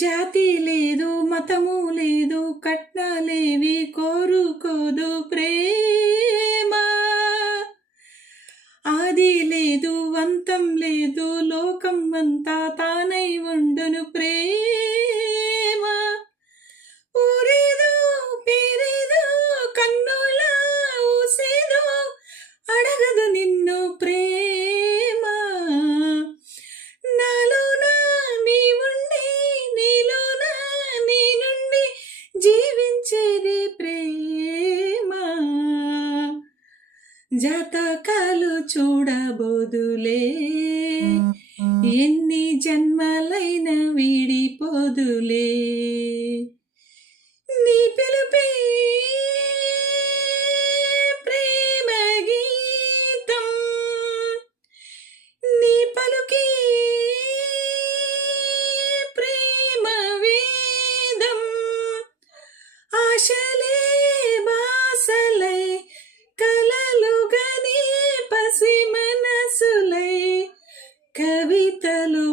జాతి లేదు మతము లేదు కట్నాలేవి కోరుకోదు ప్రేమ. ఆది లేదు అంతం లేదు లోకం అంతా తానై ఉండును ప్రేమ. ఊరేదో పేరేదో కన్నుల ఊసేదో అడగదు నిన్ను ప్రేమ. నాలోన నీవుండి నీలోన నేనుండి జీవించేది ప్రేమ. జాతకాలు చూడబోదులే ఎన్ని జన్మలైన వీడిపోదులే. నీ పిలుపే ప్రేమ గీతం, నీ పలుకే ప్రేమ వేదం. ఆశలే బాసలై కలలుగనే పసి మనసులై కవితలు